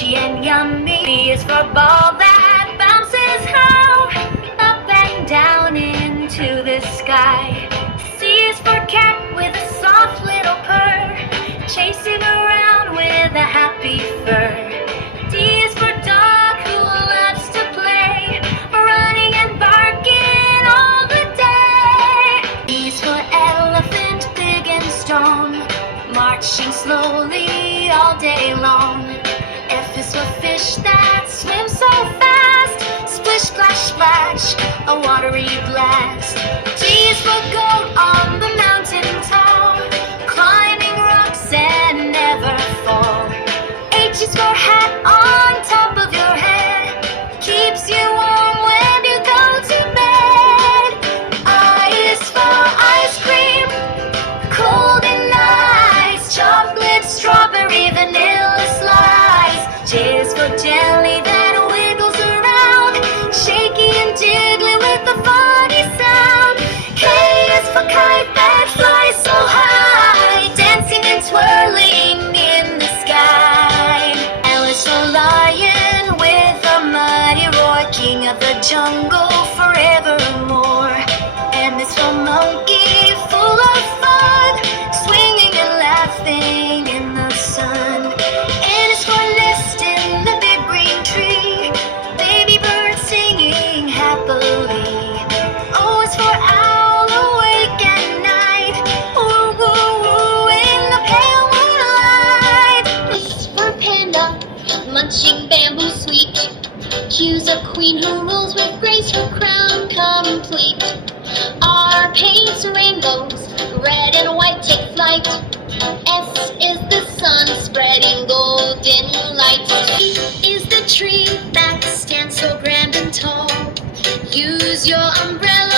crunchy and yummy. B is for ball that bounces high, up and down into the sky. C is for cat with a soft little purr, chasing around with a happy fur. D is for dog who loves to play, running and barking all the day. E is for elephant, big and strong, marching slowly all day long. F is for fish that swims so fast, splish, splash, splash, a watery blast. G is for goat on the mountain tall, climbing rocks and never fall. H is for hat on top of your head, keeps you warm when you go to bed. I is for ice cream, cold and nice, chocolate, strawberry, vanilla slice. J is for jelly that wiggles around, shaky and jiggly with a funny sound. K is for kite that flies so high, dancing and twirling in the sky. L is for lion with a mighty roar, king of the jungle forevermore. M is for monkey, full of fun, swinging and laughing in the sun. N is for nest in the big green tree, baby bird singing happily. O is for owl awake at night, woo woo woo in the pale moonlight. P is for panda, munching bamboo sweet. Q's a queen who rules with grace, her crown complete. R paints rainbows, red and white take flight. S is the sun spreading golden light. T is the tree that stands so grand and tall. Use your umbrella